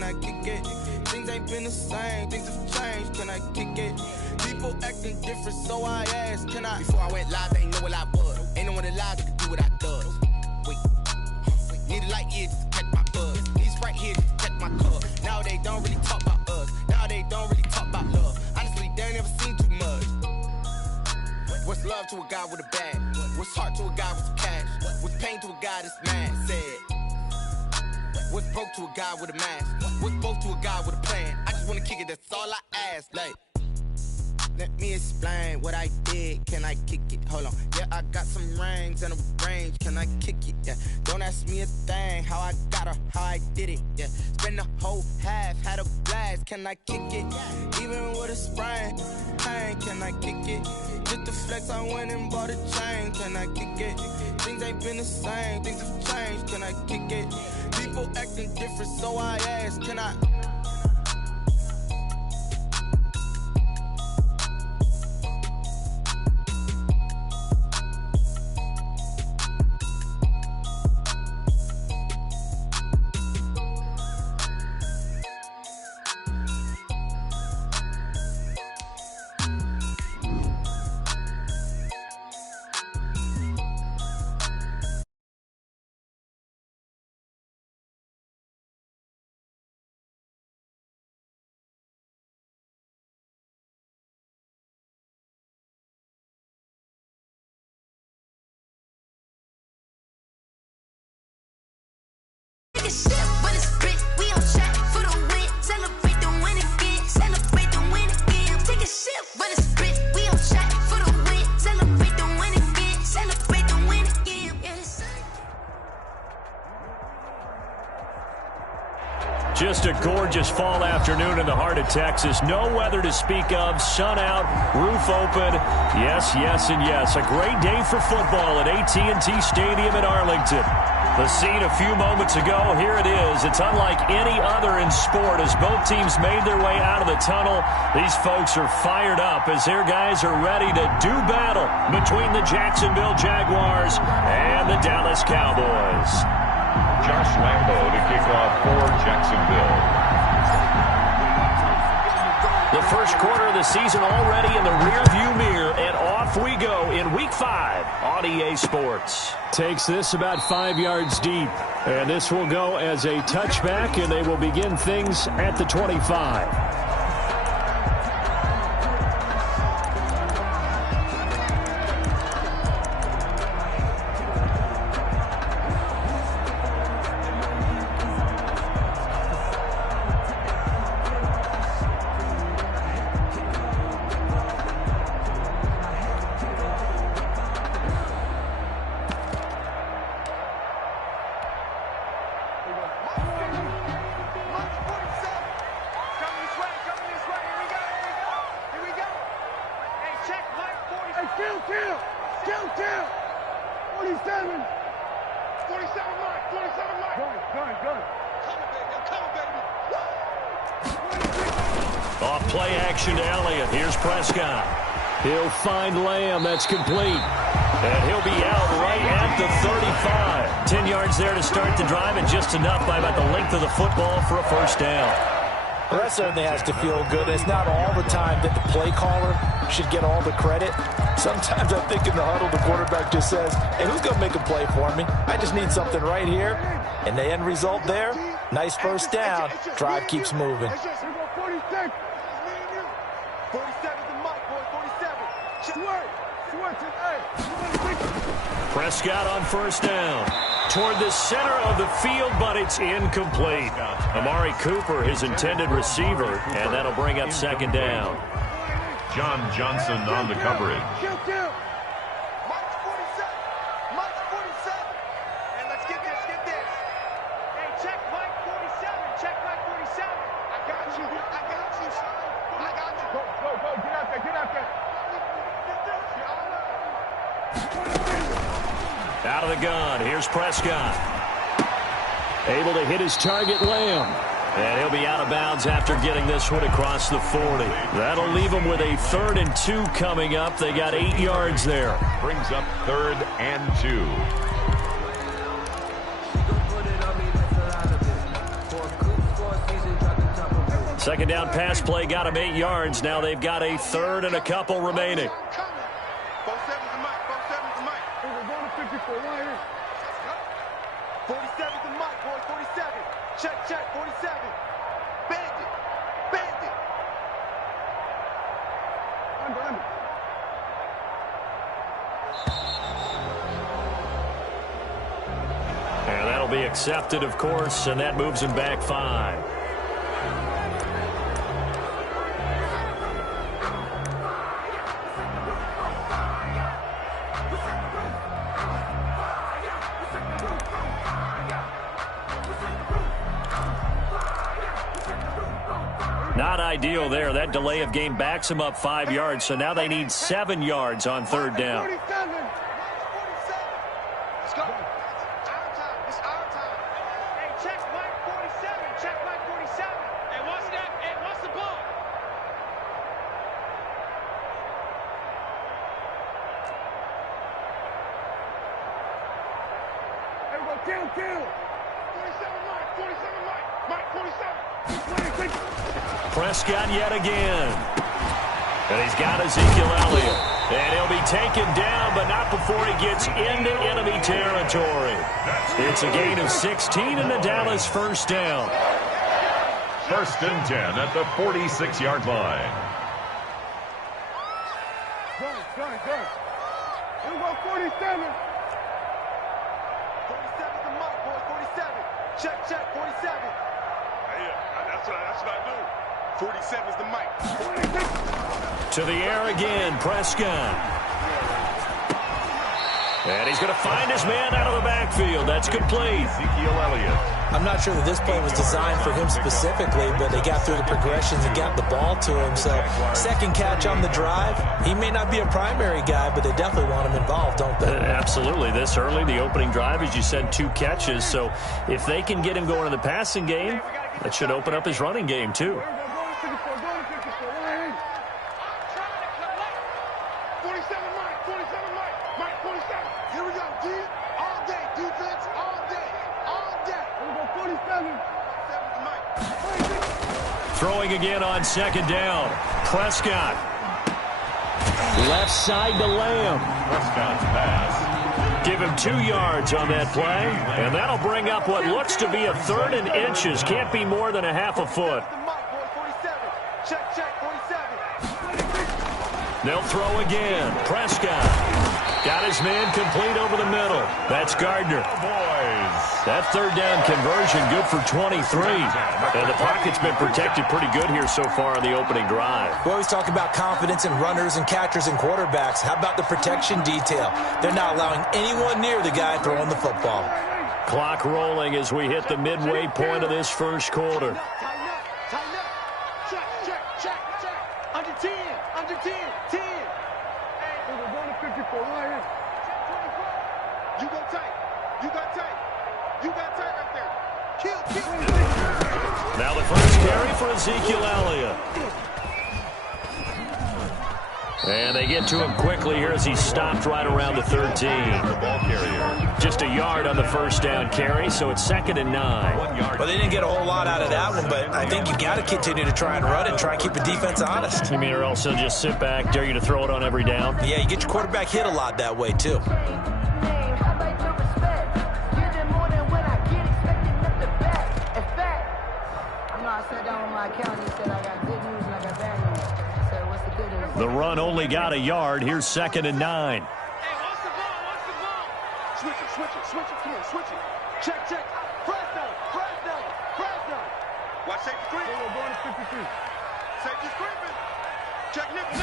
can I kick it? Things ain't been the same, things have changed, can I kick it? People acting different, so I asked, can I? Before I went live, they ain't know what I was. Ain't no one alive that could do what I does. Wait, need a light year just to catch my buzz. These right here just to catch my cup. Now they don't really talk about us. Now they don't really talk about love. Honestly, they ain't never seen too much. What's love to a guy with a bag? What's heart to a guy with some cash? What's pain to a guy that's mad? Said. What's broke to a guy with a mask? What's both to a guy with a plan? I just wanna kick it, that's all I ask. Like, let me explain what I did. Can I kick it? Hold on. Yeah, I got some rings and a range. Can I kick it? Yeah. Don't ask me a thing. How I got her, how I did it. Yeah. Spend the whole half, had a blast. Can I kick it? Even with a sprain, pain. Can I kick it? Just the flex, I went and bought a chain. Can I kick it? Things ain't been the same. Things have changed. Can I kick it? People acting different, so I ask. Can I? Just a gorgeous fall afternoon in the heart of Texas. No weather to speak of. Sun out, roof open. Yes, yes, and yes. A great day for football at AT&T Stadium in Arlington. The scene a few moments ago, here it is. It's unlike any other in sport as both teams made their way out of the tunnel. These folks are fired up as their guys are ready to do battle between the Jacksonville Jaguars and the Dallas Cowboys. Josh Lambo to kick off for Jacksonville. The first quarter of the season already in the rearview mirror, and off we go in Week 5 on EA Sports. Takes this about 5 yards deep, and this will go as a touchback, and they will begin things at the 25. Off play action to Elliott. Here's Prescott. He'll find Lamb. That's complete. And he'll be out right at the 35. 10 yards there to start the drive, and just enough by about the length of the football for a first down. Well, that certainly has to feel good. It's not all the time that the play caller should get all the credit. Sometimes I think in the huddle, the quarterback just says, hey, who's going to make a play for me? I just need something right here. And the end result there, nice first down. Drive keeps moving. Prescott on first down. Toward the center of the field, but it's incomplete. Amari Cooper, his intended receiver, and that'll bring up second down. John Johnson on the coverage. Out of the gun, here's Prescott. Able to hit his target, Lamb. And he'll be out of bounds after getting this one across the 40. That'll leave them with a 3rd and 2 coming up. They got 8 yards there. Brings up 3rd and 2. Second down pass play got him 8 yards. Now they've got a third and a couple remaining. 47's the mic. 47's the mic. We're going to 54 right here. 47's the mic, boys. 47. Check. 47. Bandit. Under. And that'll be accepted, of course, and that moves him back 5. Not ideal there. That delay of game backs them up 5 yards, so now they need 7 yards on third down. 47. Let's go. It's our time. Hey, check Mike 47. Check Mike 47. And what's that? And what's the ball? Here we go. Kill. 47 Mike. 47 Mike. Mike 47. Prescott yet again. And he's got Ezekiel Elliott. And he'll be taken down, but not before he gets into enemy territory. It's a gain of 16 and a Dallas first down. 1st and 10 at the 46-yard line. Good. Here we go, 47. 47's the mark, boys. 47. Check, 47. That's what I do. 47's the mic. To the air again, Prescott. And he's going to find his man out of the backfield. That's complete. Ezekiel Elliott. I'm not sure that this play was designed for him specifically, but they got through the progressions and got the ball to him. So, second catch on the drive. He may not be a primary guy, but they definitely want him involved, don't they? Absolutely. This early, the opening drive, as you said, 2 catches. So, if they can get him going in the passing game, that should open up his running game, too. 47 Mike. 47. Here we go, D. All day. Defense, all day. Here we go, 47. 47's the mic. Throwing again on second down. Prescott. Left side to Lamb. Prescott's pass. Give him 2 yards on that play, and that'll bring up what looks to be a third and inches. Can't be more than a half a foot. Check, 47. They'll throw again. Prescott got his man complete over the middle. That's Gardner. That third down conversion good for 23. And the pocket's been protected pretty good here so far in the opening drive. We always talk about confidence in runners and catchers and quarterbacks. How about the protection detail? They're not allowing anyone near the guy throwing the football. Clock rolling as we hit the midway point of this first quarter. Tighten up. Check. Under 10. 10. Hey, we're going to 54 right here. You go tight. You got tight right there. Kill. Now the first carry for Ezekiel Elliott. And they get to him quickly here as he stopped right around the 13. The ball carrier. Just a yard on the first down carry, so it's 2nd and 9. 1 yard. Well, they didn't get a whole lot out of that one, but I think you got to continue to try and run and try and keep the defense honest. You mean, or else they'll just sit back, dare you to throw it on every down? Yeah, you get your quarterback hit a lot that way, too. The run only got a yard. Here's 2nd and 9. Hey, what's the ball? Switch it. Come on, switch it. Check. Press down. Watch safety screen. We're going to 53. Safety screen. Check nickel.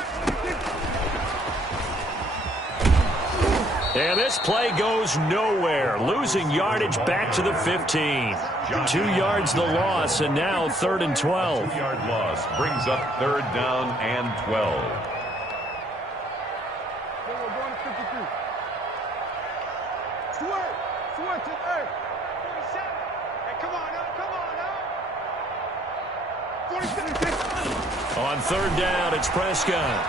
And this play goes nowhere. Losing yardage back to the 15. 2 yards the loss, and now 3rd and 12. 2-yard loss brings up 3rd down and 12. We're going to 53. Switch it. Hey. 47. Hey, come on now. 47. On 3rd down, it's Prescott.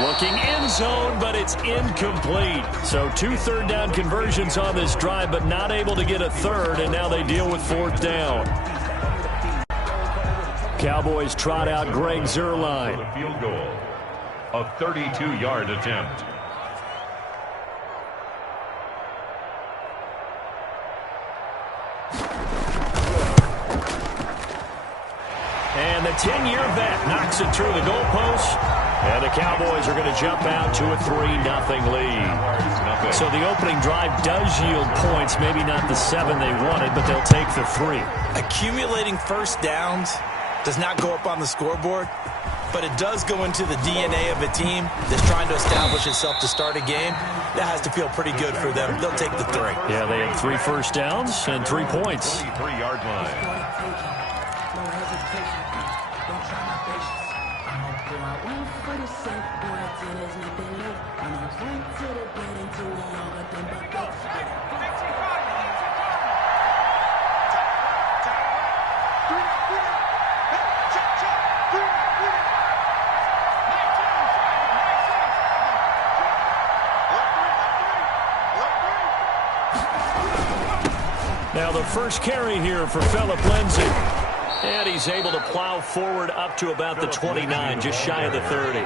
Looking end zone, but it's incomplete. So 2 third-down conversions on this drive, but not able to get a third, and now they deal with 4th down. Cowboys trot out Greg Zuerlein. The field goal, a 32-yard attempt. And the 10-year vet knocks it through the goalpost. And the Cowboys are going to jump out to a 3-0 lead. So the opening drive does yield points, maybe not the 7 they wanted, but they'll take the 3. Accumulating first downs does not go up on the scoreboard, but it does go into the DNA of a team that's trying to establish itself to start a game. That has to feel pretty good for them. They'll take the 3. Yeah, they had 3 first downs and 3 points. 23-yard line. Now the first carry here for Phillip Lindsay. And he's able to plow forward up to about the 29, just shy of the 30.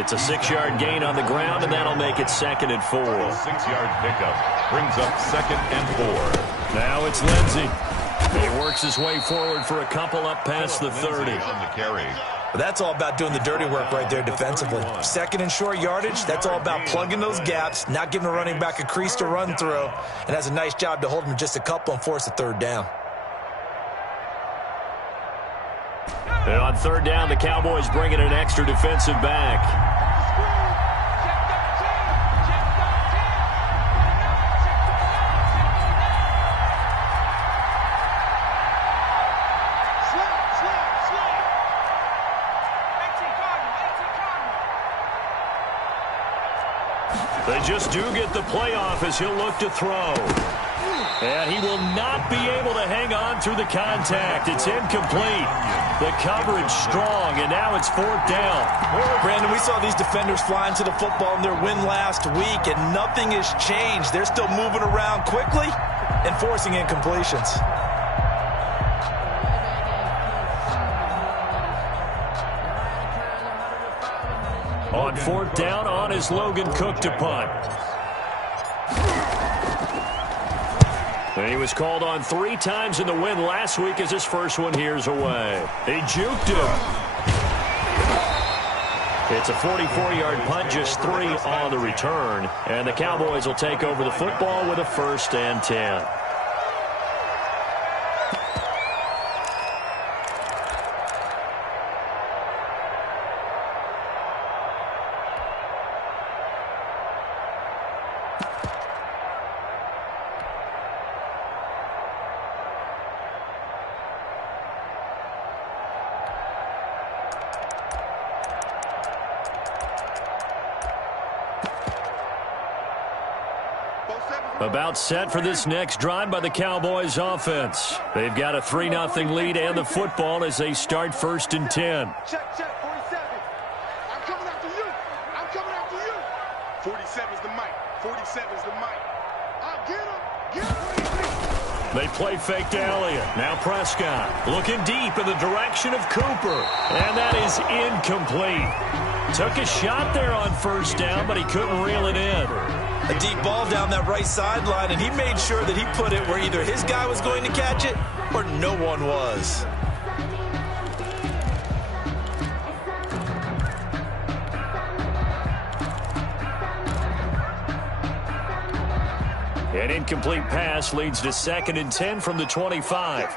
It's a 6-yard gain on the ground, and that'll make it 2nd and 4. 6-yard pickup brings up 2nd and 4. Now it's Lindsay. He works his way forward for a couple up past the 30. On the carry. But that's all about doing the dirty work right there defensively. 2nd and short yardage, that's all about plugging those gaps, not giving the running back a crease to run through, and has a nice job to hold him just a couple and force a 3rd down. And on 3rd down, the Cowboys bring in an extra defensive back. They just do get the playoff as he'll look to throw. And he will not be able to hang on through the contact. It's incomplete. The coverage strong, and now it's 4th down. Brandon, we saw these defenders fly into the football in their win last week, and nothing has changed. They're still moving around quickly and forcing incompletions. On 4th down, on is Logan Cook to punt. And he was called on 3 times in the win last week as his first one here's away. He juked him. It's a 44-yard punt, just 3 on the return. And the Cowboys will take over the football with a 1st and 10. About set for this next drive by the Cowboys offense. They've got a 3-0 lead and the football as they start 1st and 10. Check, 47. I'm coming after you. I'm coming after you. 47's the mic. 47's the mic. I'll get him. Get him. They play fake to Elliott. Now Prescott looking deep in the direction of Cooper. And that is incomplete. Took a shot there on 1st down, but he couldn't reel it in. A deep ball down that right sideline, and he made sure that he put it where either his guy was going to catch it or no one was. An incomplete pass leads to 2nd and 10 from the 25. Hey,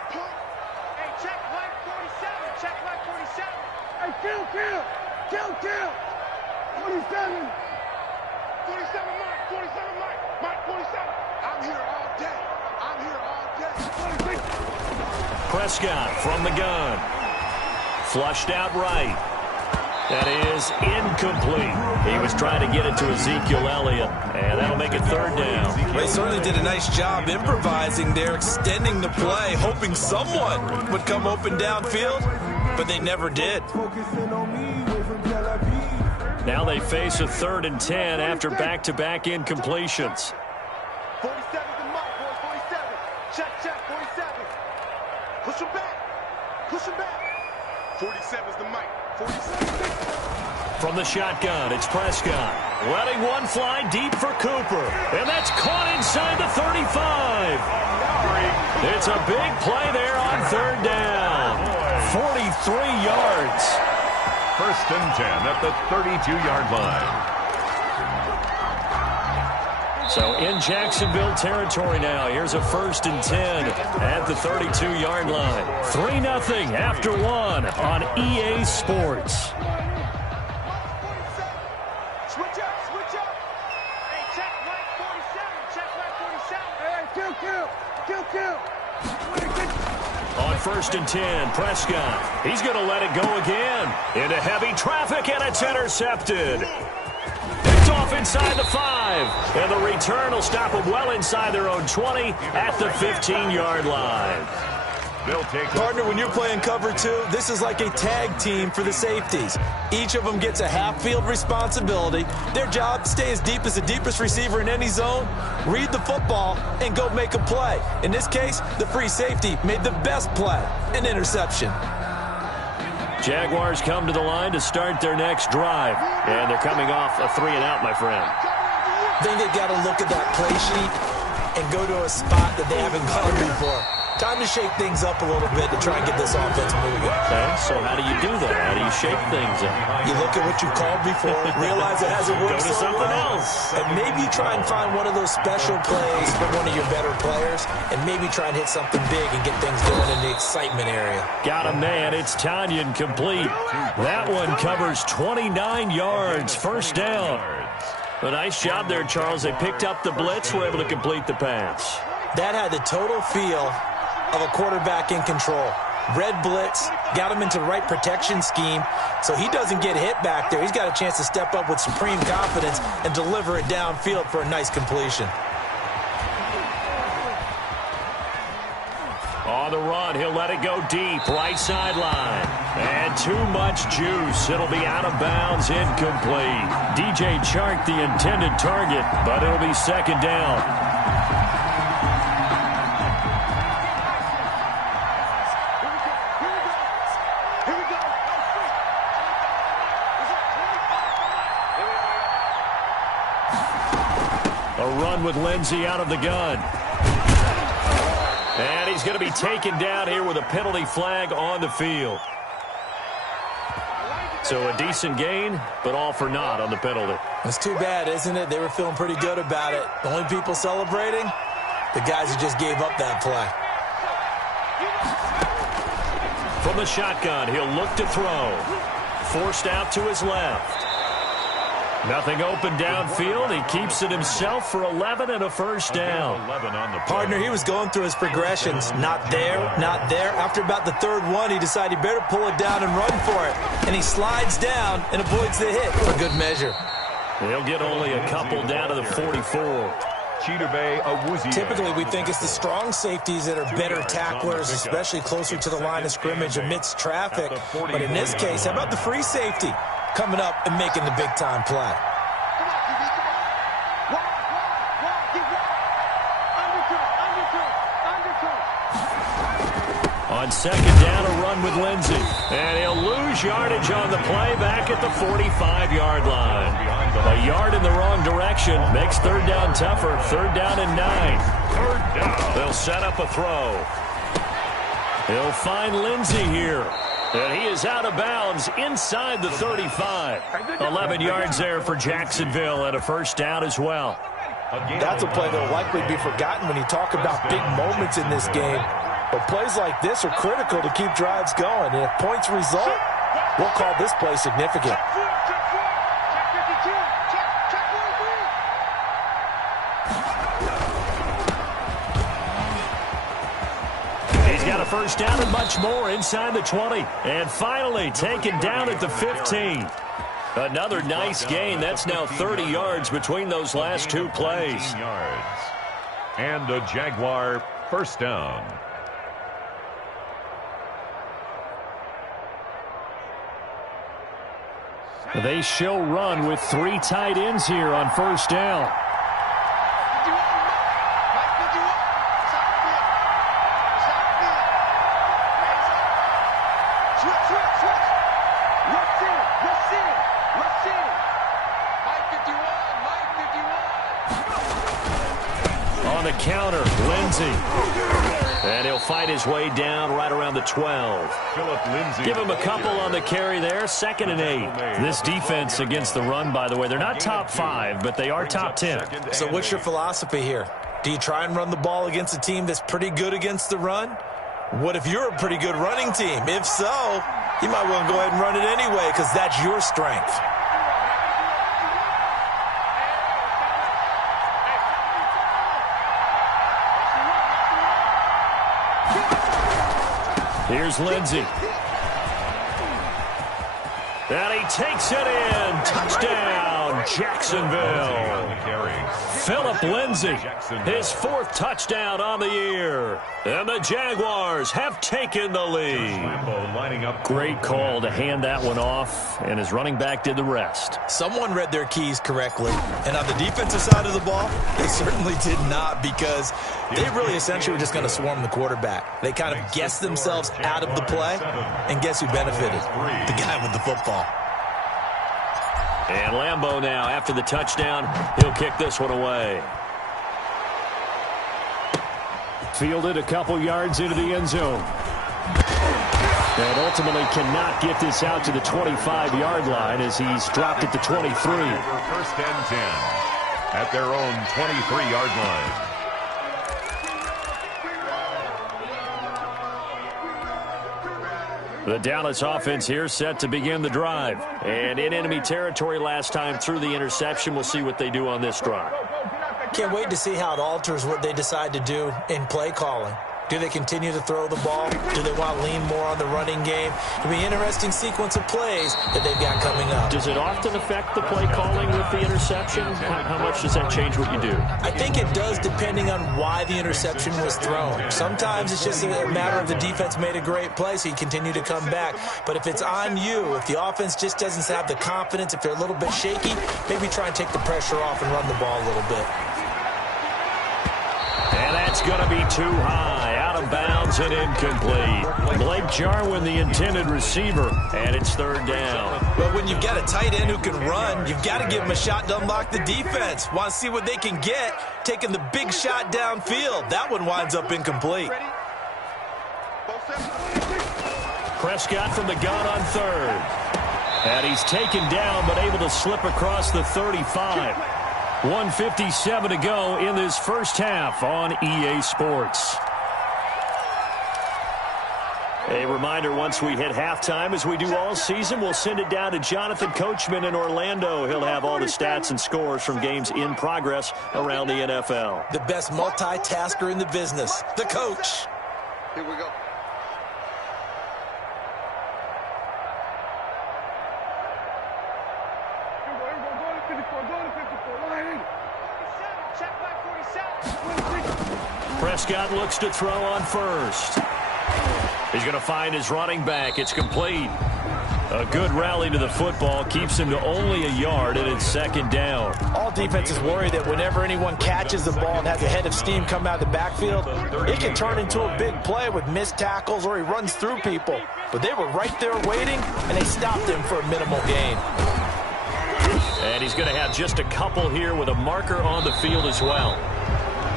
check like 47. Check like 47. Hey, kill. 47. 47 Mike. 47 Mike. Mike 47. I'm here all day. I'm here all day. Prescott from the gun. Flushed out right. That is incomplete. He was trying to get it to Ezekiel Elliott, and that'll make it 3rd down. They certainly did a nice job improvising there, extending the play, hoping someone would come open downfield, but they never did. Now they face a 3rd and 10 after back-to-back incompletions. 47 the mark, boys. 47. Check, 47. Push him back. Push him back. 47's the mic. 47. From the shotgun, it's Prescott. Letting one fly deep for Cooper. And that's caught inside the 35. It's a big play there on 3rd down. 43 yards. 1st and 10 at the 32-yard line. So in Jacksonville territory now. Here's a 1st and 10 at the 32-yard line. 3-0 after 1 on EA Sports. Switch up. Hey, check right 47. Check right 47. Hey, kill. On 1st and 10, Prescott. He's going to let it go again. Into heavy traffic, and it's intercepted. It's off inside the 5. And the return will stop them well inside their own 20 at the 15-yard line. Partner, when you're playing cover 2, this is like a tag team for the safeties. Each of them gets a half-field responsibility. Their job, stay as deep as the deepest receiver in any zone, read the football, and go make a play. In this case, the free safety made the best play, an interception. Jaguars come to the line to start their next drive. And they're coming off a 3-and-out, my friend. I think they've got to look at that play sheet and go to a spot that they haven't gone before. Time to shake things up a little bit to try and get this offense moving. Okay, so how do you do that? How do you shake things up? You look at what you called before, realize it hasn't worked Go to so something well, else. and maybe try and find one of those special plays from one of your better players, and maybe try and hit something big and get things going in the excitement area. Got a man. It's Tanyan complete. That one covers 29 yards. 1st down. A nice job there, Charles. They picked up the blitz, were able to complete the pass. That had the total feel of a quarterback in control. Red blitz, got him into the right protection scheme, so he doesn't get hit back there. He's got a chance to step up with supreme confidence and deliver it downfield for a nice completion. On the run, he'll let it go deep, right sideline. And too much juice. It'll be out of bounds, incomplete. DJ Chark, the intended target, but it'll be 2nd down. With Lindsey out of the gun. And he's going to be taken down here with a penalty flag on the field. So a decent gain, but all for naught on the penalty. It's too bad, isn't it? They were feeling pretty good about it. The only people celebrating, the guys who just gave up that play. From the shotgun, he'll look to throw. Forced out to his left. Nothing open downfield. He keeps it himself for 11 and a 1st down. Partner, he was going through his progressions. Not there, not there. After about the 3rd one, he decided he better pull it down and run for it. And he slides down and avoids the hit for good measure. He'll get only a couple down to the 44. Typically, we think it's the strong safeties that are better tacklers, especially closer to the line of scrimmage amidst traffic. But in this case, how about the free safety coming up and making the big-time play? On 2nd down, a run with Lindsey. And he'll lose yardage on the play back at the 45-yard line. A yard in the wrong direction makes 3rd down tougher. 3rd down and 9. 3rd down. They'll set up a throw. He'll find Lindsey here. And he is out of bounds inside the 35. 11 yards there for Jacksonville and a 1st down as well. That's a play that will likely be forgotten when you talk about big moments in this game. But plays like this are critical to keep drives going. And if points result, we'll call this play significant. He's got a 1st down and much more inside the 20. And finally taken down at the 15. Another nice gain. That's now 30 yards between those last 2 plays. And a Jaguar 1st down. They show run with 3 tight ends here on first down. On the counter, Lindsey. And he'll fight his way down right around the 12. Give him a couple on the carry there. 2nd and 8. This defense against the run, by the way, they're not top 5, but they are top 10. So what's your philosophy here? Do you try and run the ball against a team that's pretty good against the run? What if you're a pretty good running team? If so, you might want to go ahead and run it anyway because that's your strength. Here's Lindsey. And he takes it in. Touchdown, Jacksonville. Phillip Lindsey, his 4th touchdown on the year. And the Jaguars have taken the lead. Great call to hand that one off, and his running back did the rest. Someone read their keys correctly. And on the defensive side of the ball, they certainly did not because they really essentially were just going to swarm the quarterback. They kind of guessed themselves out of the play, and guess who benefited? The guy with the football. And Lambeau now, after the touchdown, he'll kick this one away. Fielded a couple yards into the end zone. And ultimately cannot get this out to the 25-yard line as he's dropped at the 23. 1st and 10 at their own 23-yard line. The Dallas offense here set to begin the drive. And in enemy territory last time through the interception. We'll see what they do on this drive. Can't wait to see how it alters what they decide to do in play calling. Do they continue to throw the ball? Do they want to lean more on the running game? It'll be an interesting sequence of plays that they've got coming up. Does it often affect the play calling with the interception? How much does that change what you do? I think it does depending on why the interception was thrown. Sometimes it's just a matter of the defense made a great play, so you continue to come back. But if it's on you, if the offense just doesn't have the confidence, if they're a little bit shaky, maybe try and take the pressure off and run the ball a little bit. And that's going to be too high, out of bounds and incomplete. Blake Jarwin, the intended receiver, and it's 3rd down. But when you've got a tight end who can run, you've got to give him a shot to unlock the defense. Want to see what they can get, taking the big shot downfield. That one winds up incomplete. Prescott from the gun on 3rd. And he's taken down, but able to slip across the 35. 1:57 to go in this first half on EA Sports. A reminder, once we hit halftime, as we do all season, we'll send it down to Jonathan Coachman in Orlando. He'll have all the stats and scores from games in progress around the NFL. The best multitasker in the business, the coach. Here we go. Prescott looks to throw on 1st. He's going to find his running back. It's complete. A good rally to the football keeps him to only a yard, and it's 2nd down. All defenses worry that whenever anyone catches the ball and has a head of steam come out of the backfield, it can turn into a big play with missed tackles or he runs through people. But they were right there waiting, and they stopped him for a minimal gain. And he's going to have just a couple here with a marker on the field as well.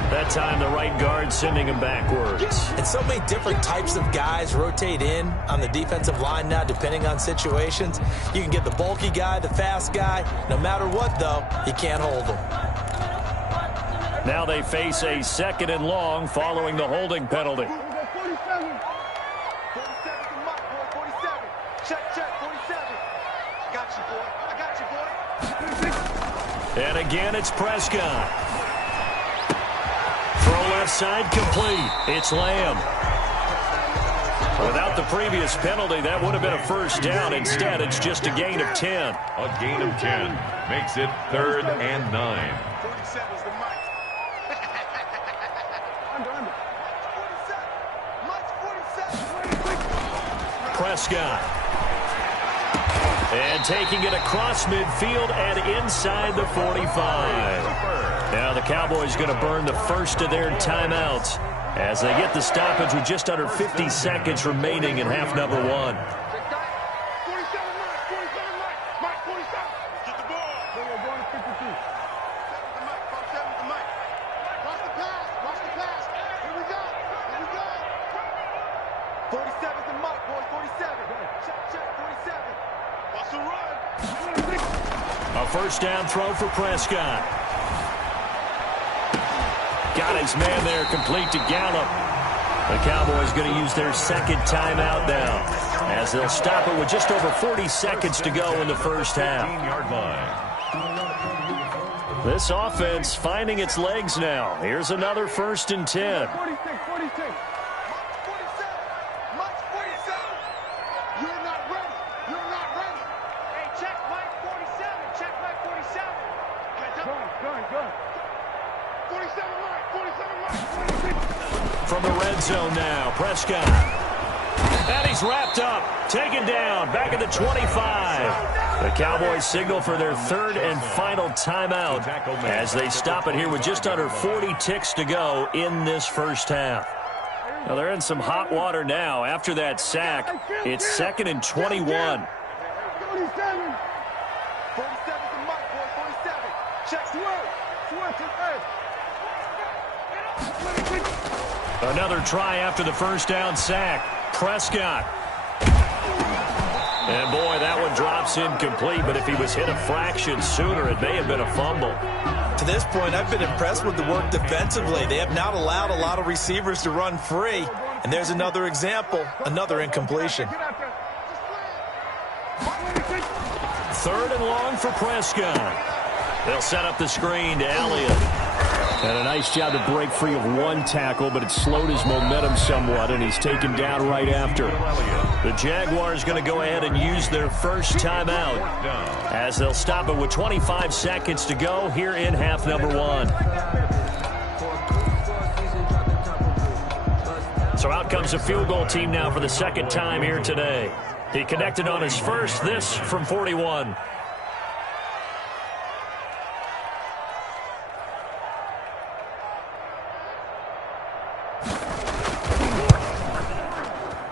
That time, the right guard sending him backwards. And so many different types of guys rotate in on the defensive line now, depending on situations. You can get the bulky guy, the fast guy. No matter what, though, you can't hold them. Now they face a 2nd and long following the holding penalty. 47. 47 to Mike, boy. 47. Check, 47. I got you, boy. I got you, boy. And again, it's Prescott. Throw left side complete. It's Lamb. Without the previous penalty, that would have been a 1st down. Instead, it's just a gain of 10. A gain of 10 makes it 3rd and 9. 47 is the mic. Under. 47. Mike's 47. Prescott. And taking it across midfield and inside the 45. Now the Cowboys going to burn the first of their timeouts as they get the stoppage with just under 50 seconds remaining in half number one. A first down throw for Prescott. Got his man there, complete to Gallup. The Cowboys going to use their second timeout now as they'll stop it with just over 40 seconds to go in the first half. This offense finding its legs now. Here's another 1st and 10. From the red zone now, Prescott. And he's wrapped up, taken down, back at the 25. The Cowboys signal for their 3rd and final timeout as they stop it here with just under 40 ticks to go in this first half. Now they're in some hot water now after that sack. It's 2nd and 21. 47. 47's the mic, boy. 47. Check Swerve. Another try after the first down sack. Prescott. And boy, that one drops incomplete, but if he was hit a fraction sooner, it may have been a fumble. To this point, I've been impressed with the work defensively. They have not allowed a lot of receivers to run free. And there's another example, another incompletion. 3rd and long for Prescott. They'll set up the screen to Elliott. And a nice job to break free of one tackle, but it slowed his momentum somewhat, and he's taken down right after. The Jaguars going to go ahead and use their first timeout as they'll stop it with 25 seconds to go here in half number one. So out comes the field goal team now for the 2nd time here today. He connected on his first, this from 41.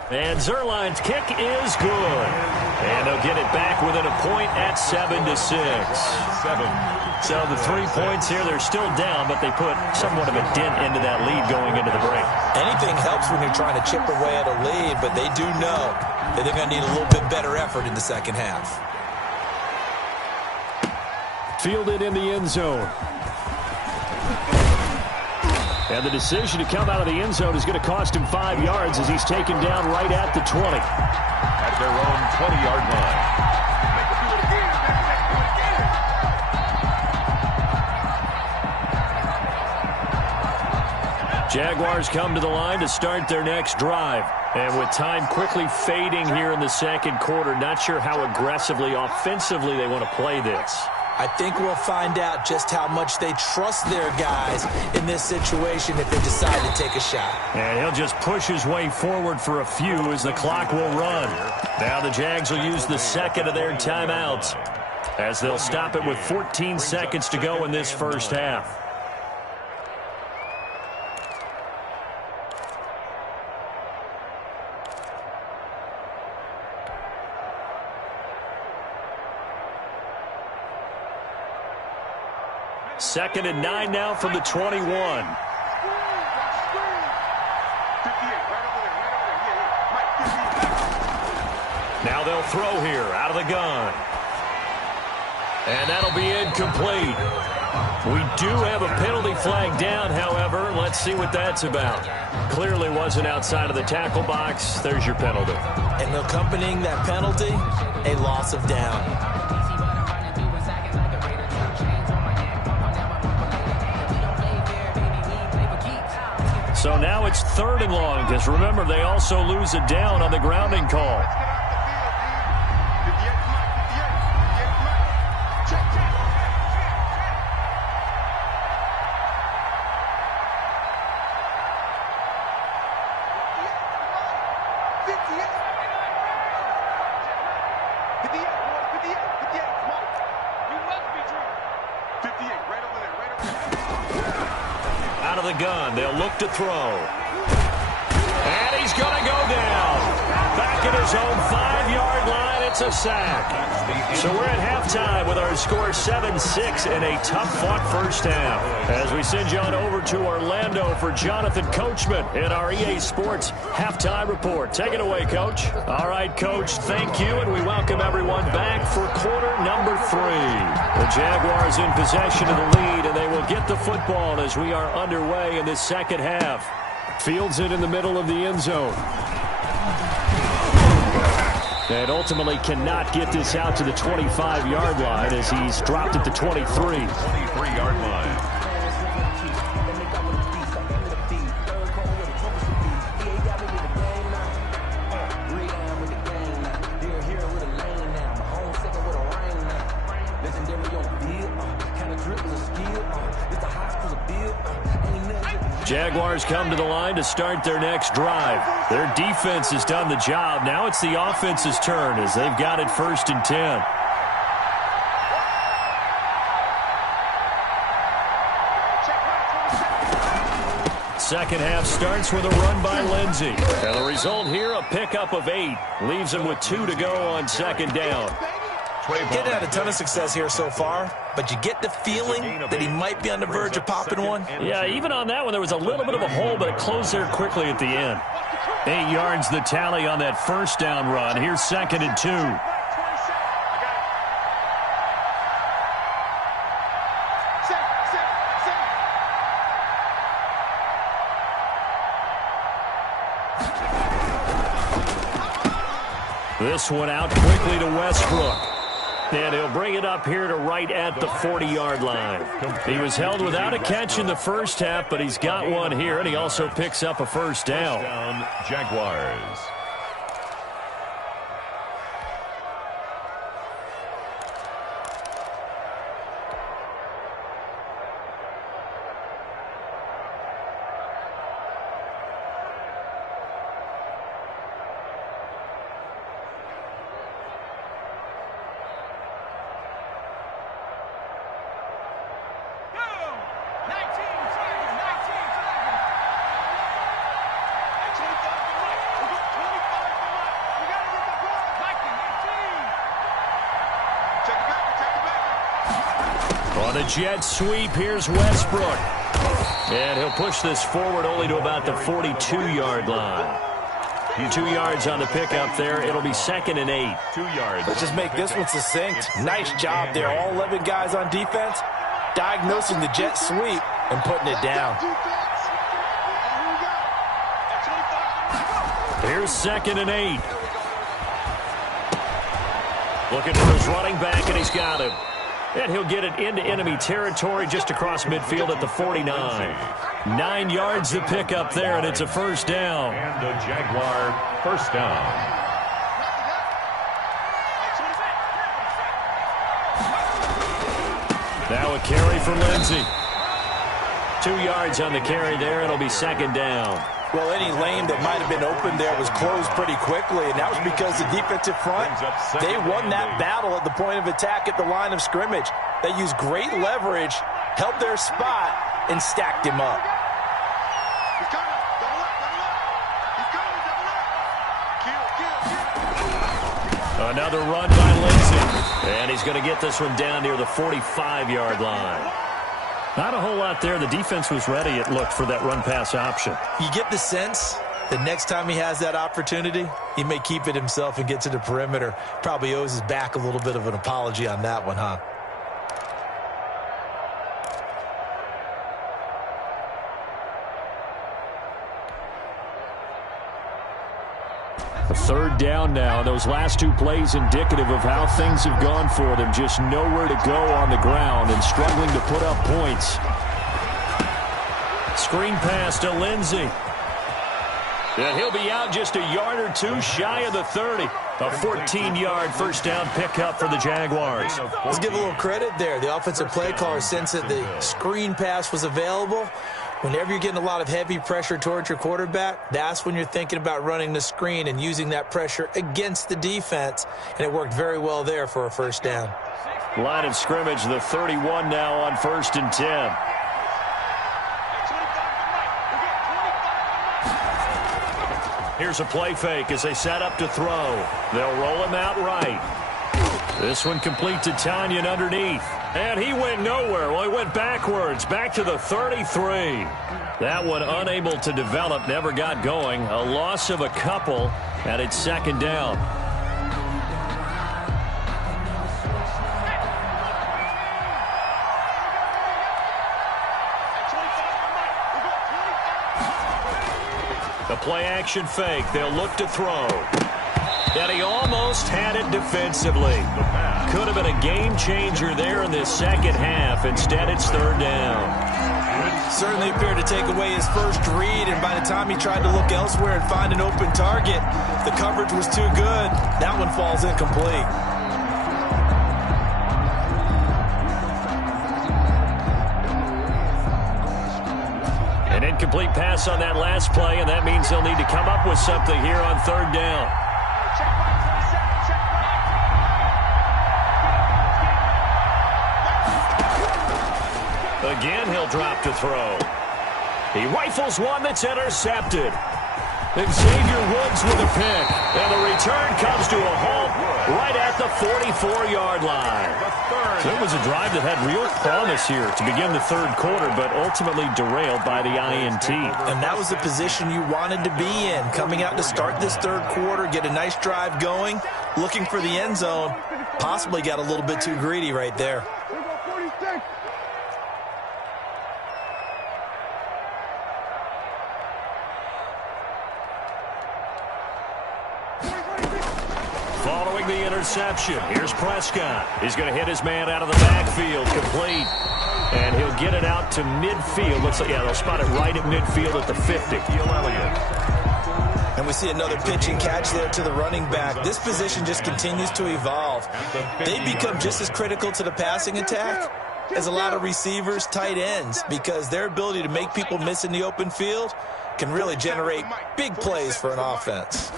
And Zerline's kick is good. And they'll get it back within a point at 7-6. So the 3 points here, they're still down, but they put somewhat of a dent into that lead going into the break. Anything helps when you're trying to chip away at a lead, but they do know that they're going to need a little bit better effort in the second half. Fielded in the end zone. And the decision to come out of the end zone is going to cost him 5 yards as he's taken down right at the 20. At their own 20-yard line. Jaguars come to the line to start their next drive. And with time quickly fading here in the second quarter, not sure how aggressively, offensively they want to play this. I think we'll find out just how much they trust their guys in this situation if they decide to take a shot. And he'll just push his way forward for a few as the clock will run. Now the Jags will use the 2nd of their timeouts as they'll stop it with 14 seconds to go in this first half. Second and 9 now from the 21. Now they'll throw here out of the gun. And that'll be incomplete. We do have a penalty flag down, however. Let's see what that's about. Clearly wasn't outside of the tackle box. There's your penalty. And accompanying that penalty, a loss of down. So now it's 3rd and long, because remember, they also lose a down on the grounding call. the gun. They'll look to throw. And he's going to go down. Back at his own 5-yard line, it's a sack. So we're at halftime with our score 7-6 in a tough-fought first half. As we send you on over to Orlando for Jonathan Coachman in our EA Sports Halftime Report. Take it away, Coach. All right, Coach, thank you, and we welcome everyone back for quarter number 3. The Jaguars in possession of the lead, and they will get the football as we are underway in this second half. Fields it in the middle of the end zone. And ultimately cannot get this out to the 25-yard line as he's dropped at the 23. 23-yard line. Jaguars come to the line to start their next drive. Their defense has done the job. Now it's the offense's turn as they've got it 1st and 10. Second half starts with a run by Lindsey. And the result here, a pickup of 8. Leaves him with 2 to go on second down. Getting had a ton of success here so far, but you get the feeling that he might be on the verge of popping one. Yeah, even on that one, there was a little bit of a hole, but it closed there quickly at the end. 8 yards the tally on that first down run. Here's 2nd and 2. This one out quickly to Westbrook. And he'll bring it up here to right at the 40-yard line. He was held without a catch in the first half, but he's got one here, and he also picks up a first down. Jaguars. On a jet sweep, here's Westbrook. And he'll push this forward only to about the 42-yard line. 2 yards on the pickup there. It'll be 2nd and 8. 2 yards. Let's just make this one succinct. Nice job there. All 11 guys on defense diagnosing the jet sweep and putting it down. Here's 2nd and 8. Looking for his running back, and he's got him. And he'll get it into enemy territory just across midfield at the 49. 9 yards to pick up there, and it's a first down. And a Jaguar first down. Now a carry for Lindsey. 2 yards on the carry there. It'll be 2nd down. Well, any lane that might have been open there was closed pretty quickly, and that was because the defensive front, they won that battle at the point of attack at the line of scrimmage. They used great leverage, held their spot, and stacked him up. Another run by Lindsey, and he's going to get this one down near the 45-yard line. Not a whole lot there. The defense was ready, it looked, for that run-pass option. You get the sense that next time he has that opportunity, he may keep it himself and get to the perimeter. Probably owes his back a little bit of an apology on that one, huh? A 3rd down now. Those last 2 plays indicative of how things have gone for them. Just nowhere to go on the ground and struggling to put up points. Screen pass to Lindsey. And he'll be out just a yard or 2 shy of the 30. A 14-yard first down pickup for the Jaguars. Let's give a little credit there. The offensive play caller sensed that the screen pass was available. Whenever you're getting a lot of heavy pressure towards your quarterback, that's when you're thinking about running the screen and using that pressure against the defense. And it worked very well there for a first down. Line of scrimmage, the 31 now on 1st and 10. Here's a play fake as they set up to throw. They'll roll him out right. This one complete to Tanyan underneath. And he went nowhere. Well, he went backwards, back to the 33. That one unable to develop, never got going. A loss of a couple, and it's second down. The play-action fake. They'll look to throw. And he almost had it defensively. Could have been a game-changer there in this second half. Instead, it's third down. Certainly appeared to take away his first read, and by the time he tried to look elsewhere and find an open target, the coverage was too good. That one falls incomplete. An incomplete pass on that last play, and that means they'll need to come up with something here on third down. Again, he'll drop to throw. He rifles one that's intercepted. Xavier Woods with a pick. And the return comes to a halt right at the 44-yard line. So it was a drive that had real promise here to begin the third quarter, but ultimately derailed by the INT. And that was the position you wanted to be in. Coming out to start this third quarter, get a nice drive going, looking for the end zone. Possibly got a little bit too greedy right there. Following the interception, here's Prescott. He's going to hit his man out of the backfield, complete. And he'll get it out to midfield. Looks like, yeah, they'll spot it right at midfield at the 50. And we see another pitch and catch there to the running back. This position just continues to evolve. They become just as critical to the passing attack as a lot of receivers, tight ends, because their ability to make people miss in the open field can really generate big plays for an offense.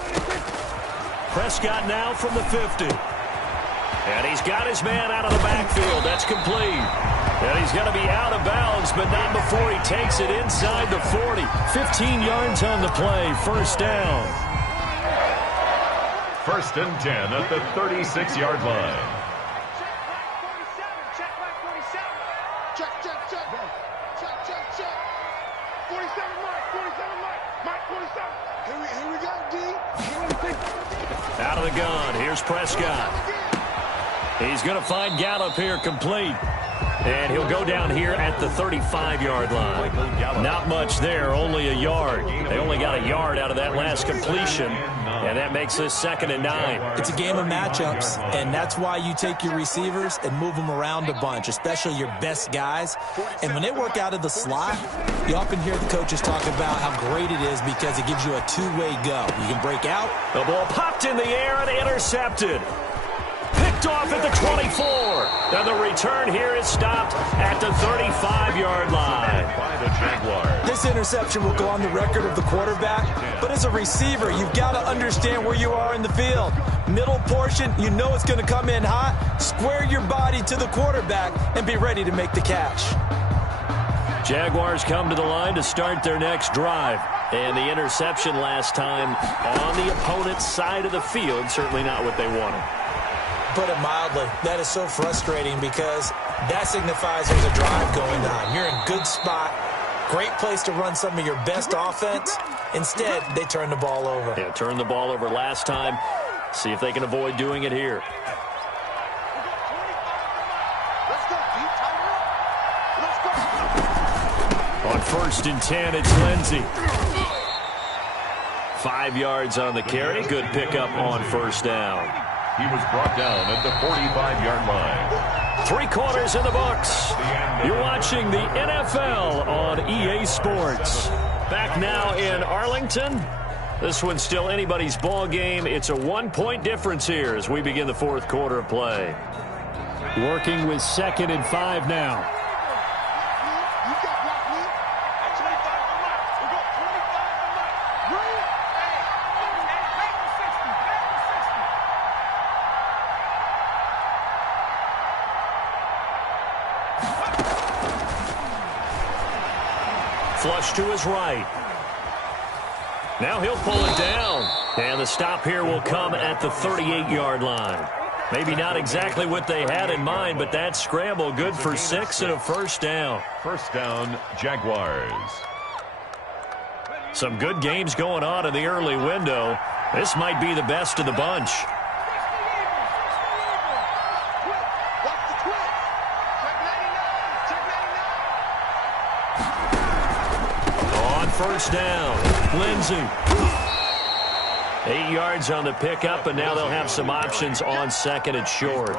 Prescott now from the 50. And he's got his man out of the backfield. That's complete. And he's going to be out of bounds, but not before he takes it inside the 40. 15 yards on the play. First down. First and 10 at the 36-yard line. Check 47. Check. 47 Mike. Mike 47. Here we go, D. Out of the gun. Here's Prescott. He's going to find Gallup here complete. And he'll go down here at the 35-yard line. Not much there, only a yard. They only got a yard out of that last completion, and that makes this 2nd and 9. It's a game of matchups, and that's why you take your receivers and move them around a bunch, especially your best guys. And when they work out of the slot, you often hear the coaches talk about how great it is because it gives you a two-way go. You can break out. The ball popped in the air and intercepted. Picked off at the 24. And the return here is stopped at the 35-yard line. By the Jaguars. This interception will go on the record of the quarterback, but as a receiver, you've got to understand where you are in the field. Middle portion, you know it's going to come in hot. Square your body to the quarterback and be ready to make the catch. Jaguars come to the line to start their next drive. And the interception last time on the opponent's side of the field, certainly not what they wanted. Put it mildly, that is so frustrating because that signifies there's a drive going on. You're in a good spot, great place to run some of your best offense. Instead, they turn the ball over. Yeah, turned the ball over last time. See if they can avoid doing it here. On 1st and 10, it's Lindsey. 5 yards on the carry. Good pickup on first down. He was brought down at the 45-yard line. 3 quarters in the books. You're watching the NFL on EA Sports. Back now in Arlington. This one's still anybody's ball game. It's a 1-point difference here as we begin the 4th quarter of play. Working with 2nd and 5 now. Flush to his right. Now he'll pull it down. And the stop here will come at the 38-yard line. Maybe not exactly what they had in mind, but that scramble good for 6 and a first down. First down, Jaguars. Some good games going on in the early window. This might be the best of the bunch. On first down, Lindsey. 8 yards on the pickup, and now they'll have some options on second and short.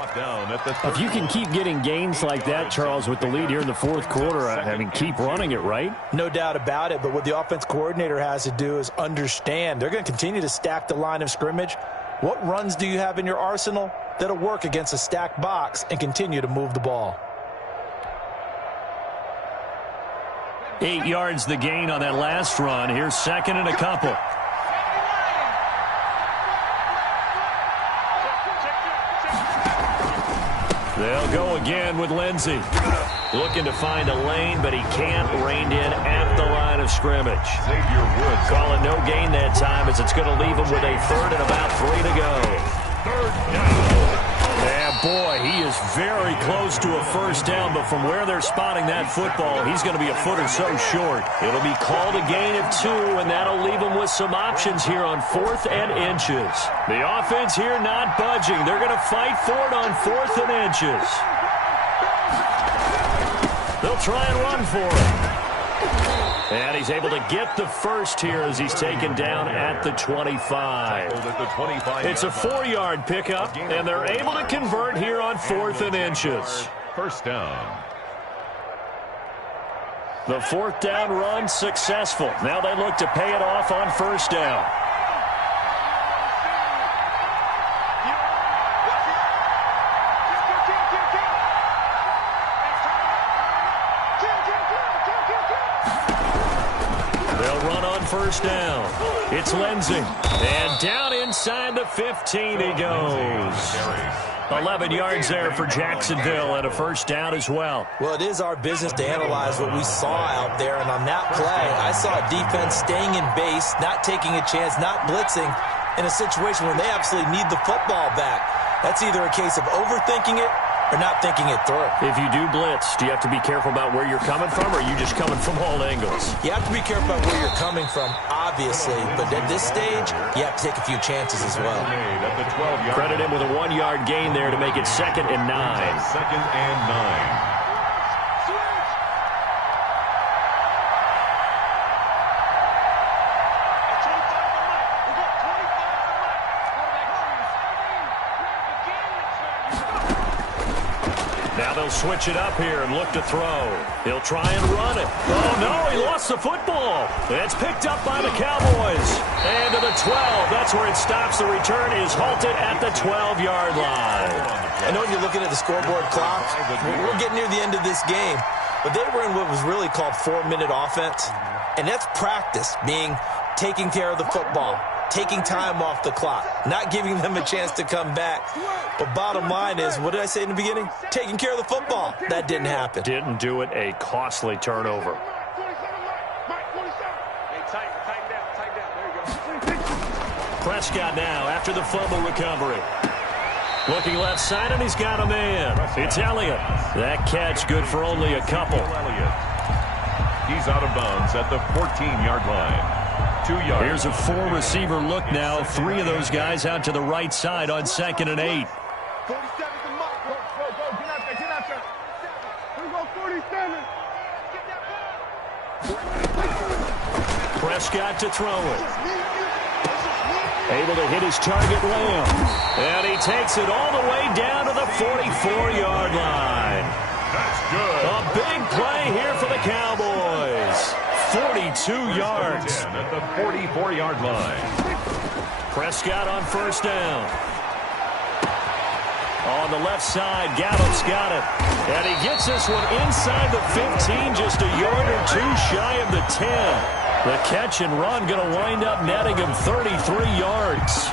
If you can keep getting gains like that, Charles, with the lead here in the fourth quarter, I mean, keep running it, right? No doubt about it, but what the offense coordinator has to do is understand. They're going to continue to stack the line of scrimmage. What runs do you have in your arsenal that'll work against a stacked box and continue to move the ball? 8 yards the gain on that last run. Here's second and a couple. They'll go again with Lindsey. Looking to find a lane, but he can't. Reined in at the line of scrimmage. Calling no gain that time, as it's going to leave him with a third and about 3 to go. Third down. Yeah, boy, he is very close to a first down, but from where they're spotting that football, he's going to be a foot or so short. It'll be called a gain of 2, and that'll leave him with some options here on 4th and inches. The offense here not budging. They're going to fight for it on 4th and inches. They'll try and run for it. And he's able to get the first here as he's taken down at the 25. It's a 4-yard pickup, and they're able to convert here on 4th and inches. First down. The 4th down run successful. Now they look to pay it off on first down. First down. It's Lindsey. And down inside the 15 he goes. 11 yards there for Jacksonville and a first down as well. Well, it is our business to analyze what we saw out there. And on that play, I saw a defense staying in base, not taking a chance, not blitzing in a situation where they absolutely need the football back. That's either a case of overthinking it or not thinking it through. If you do blitz, do you have to be careful about where you're coming from, or are you just coming from all angles? You have to be careful about where you're coming from, obviously, but at this stage, you have to take a few chances as well. Credit him with a 1-yard gain there to make it 2nd and 9. 2nd and 9. Now they'll switch it up here and look to throw. He'll try and run it. Oh, no, he lost the football. It's picked up by the Cowboys. And to the 12. That's where it stops. The return is halted at the 12-yard line. I know you're looking at the scoreboard clock. We're getting near the end of this game. But they were in what was really called 4-minute offense. And that's practice, being taking care of the football, taking time off the clock, not giving them a chance to come back. But bottom line is, what did I say in the beginning? Taking care of the football. That didn't happen. Didn't do it. A costly turnover. Prescott now after the fumble recovery. Looking left side, and he's got a man. It's Elliott. That catch good for only a couple. He's out of bounds at the 14-yard line. 2 yards. Here's a 4-receiver look now. 3 of those guys out to the right side on 2nd and 8. 47 to Mark. Go, get out there, get out there. Here we go, 47. Prescott to throw it. Able to hit his target, Lamb. And he takes it all the way down to the 44-yard line. That's good. A big play here for the Cowboys. 42 yards. At the 44-yard line. Prescott on first down. On the left side, Gallup's got it. And he gets this one inside the 15, just a yard or 2 shy of the 10. The catch and run going to wind up netting him 33 yards.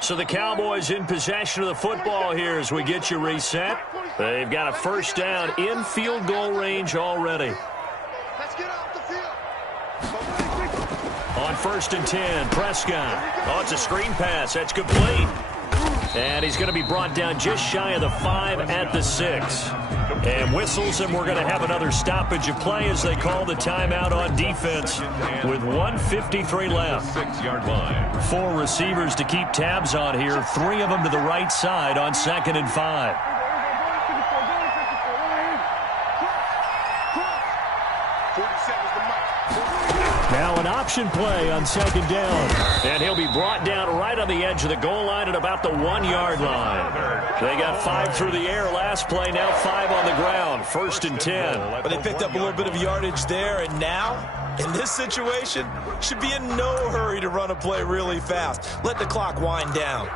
So the Cowboys in possession of the football here as we get you reset. They've got a first down in field goal range already. Let's get off the field. On 1st and 10, Prescott. Oh, it's a screen pass. That's complete. And he's going to be brought down just shy of the 5 at the 6. And whistles, and we're going to have another stoppage of play as they call the timeout on defense with 1:53 left. 6-yard line. 4 receivers to keep tabs on here, 3 of them to the right side on 2nd and 5. Now an option play on 2nd down. And he'll be brought down right on the edge of the goal line at about the 1-yard line. They got 5 through the air last play, now 5 on the ground. 1st and 10. But they picked up a little bit of yardage there, and now, in this situation, should be in no hurry to run a play really fast. Let the clock wind down.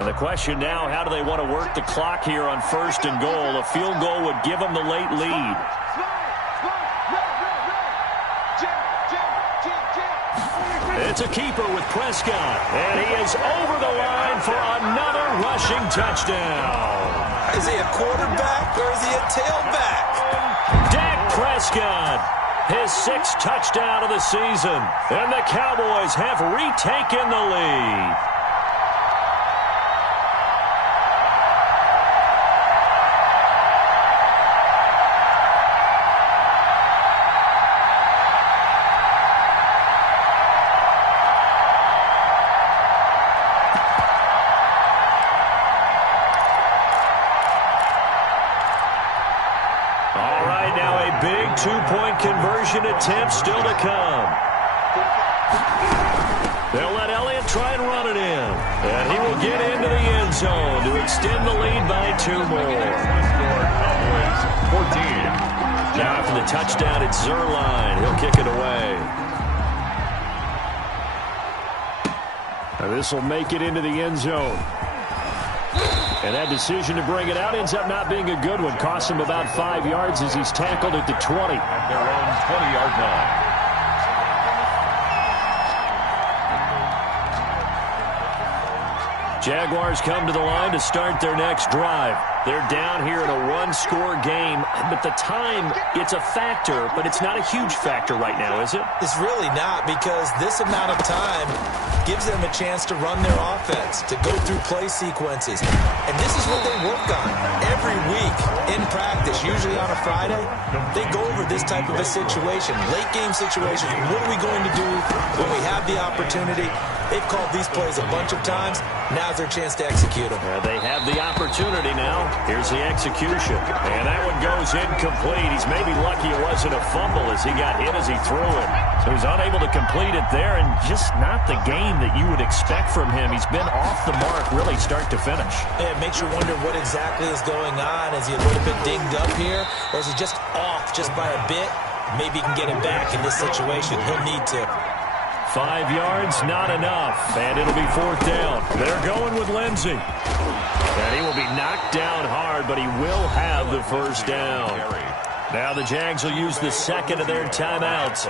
And the question now, how do they want to work the clock here on 1st and goal? A field goal would give them the late lead. It's a keeper with Prescott. And he is over the line for another rushing touchdown. Is he a quarterback or is he a tailback? Dak Prescott, his 6th touchdown of the season. And the Cowboys have retaken the lead. Two-point conversion attempt still to come. They'll let Elliott try and run it in. And he will get into the end zone to extend the lead by 2 more. Cowboys 14. Now after the touchdown, it's Zerline. He'll kick it away. Now this will make it into the end zone. And that decision to bring it out ends up not being a good one. Costs him about 5 yards as he's tackled at the 20. At their own 20-yard line. Jaguars come to the line to start their next drive. They're down here in a 1-score game, but the time, it's a factor, but it's not a huge factor right now, is it? It's really not, because this amount of time gives them a chance to run their offense, to go through play sequences. And this is what they work on every week in practice, usually on a Friday. They go over this type of a situation, late game situation. What are we going to do when we have the opportunity? They've called these plays a bunch of times. Now's their chance to execute them. They have the opportunity now. Here's the execution. And that one goes incomplete. He's maybe lucky it wasn't a fumble as he got hit as he threw it. So he's unable to complete it there, and just not the game that you would expect from him. He's been off the mark really start to finish. Yeah, it makes you wonder what exactly is going on. Is he a little bit dinged up here, or is he just off just by a bit? Maybe he can get it back in this situation. He'll need to. 5 yards, not enough, and it'll be 4th down. They're going with Lindsey. And he will be knocked down hard, but he will have the first down. Now the Jags will use the 2nd of their timeouts,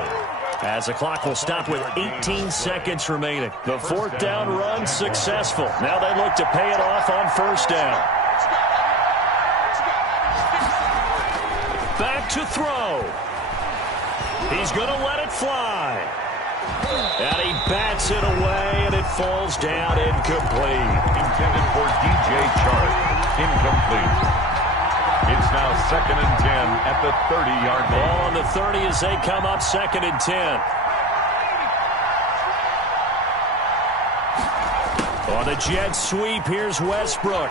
as the clock will stop with 18 seconds remaining. The 4th down run successful. Now they look to pay it off on 1st down. Back to throw. He's going to let it fly. And he bats it away, and it falls down incomplete. Intended for DJ Chark. Incomplete. It's now 2nd and 10 at the 30-yard line. Ball on the 30 as they come up 2nd and 10. On the jet sweep, here's Westbrook.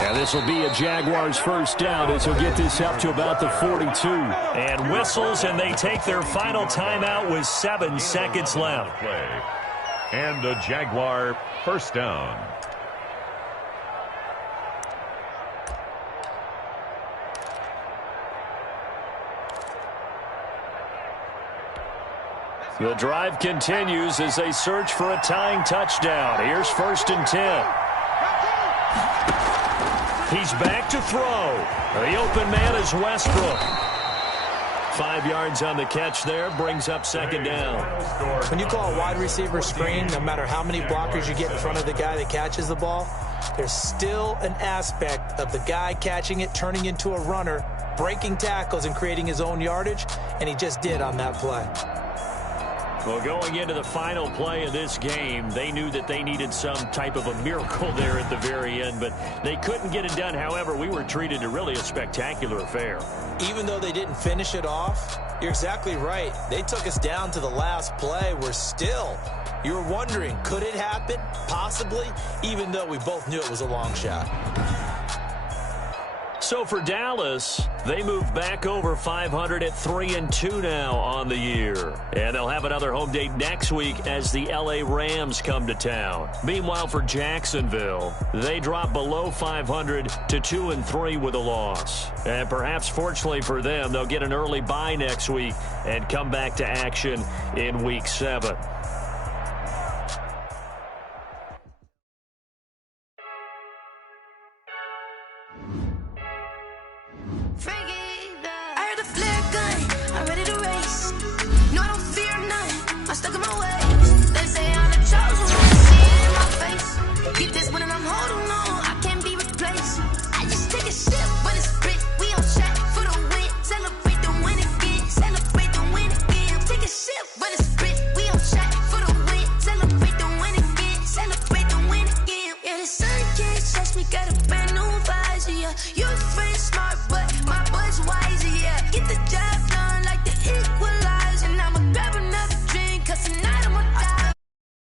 And this will be a Jaguars first down as he'll get this up to about the 42. And whistles, and they take their final timeout with 7 seconds left. And a Jaguar first down. The drive continues as they search for a tying touchdown. Here's 1st and 10. He's back to throw. The open man is Westbrook. 5 yards on the catch there, brings up second down. When you call a wide receiver screen, no matter how many blockers you get in front of the guy that catches the ball, there's still an aspect of the guy catching it, turning into a runner, breaking tackles and creating his own yardage, and he just did on that play. Well, going into the final play of this game, they knew that they needed some type of a miracle there at the very end, but they couldn't get it done. However, we were treated to really a spectacular affair. Even though they didn't finish it off, you're exactly right. They took us down to the last play. You were wondering, could it happen? Possibly, even though we both knew it was a long shot. So for Dallas, they move back over 500 at 3-2 now on the year. And they'll have another home date next week as the LA Rams come to town. Meanwhile, for Jacksonville, they drop below 500 to 2-3 with a loss. And perhaps fortunately for them, they'll get an early bye next week and come back to action in Week 7. I heard the flare gun, I'm ready to race. No, I don't fear none, I'm stuck in my way.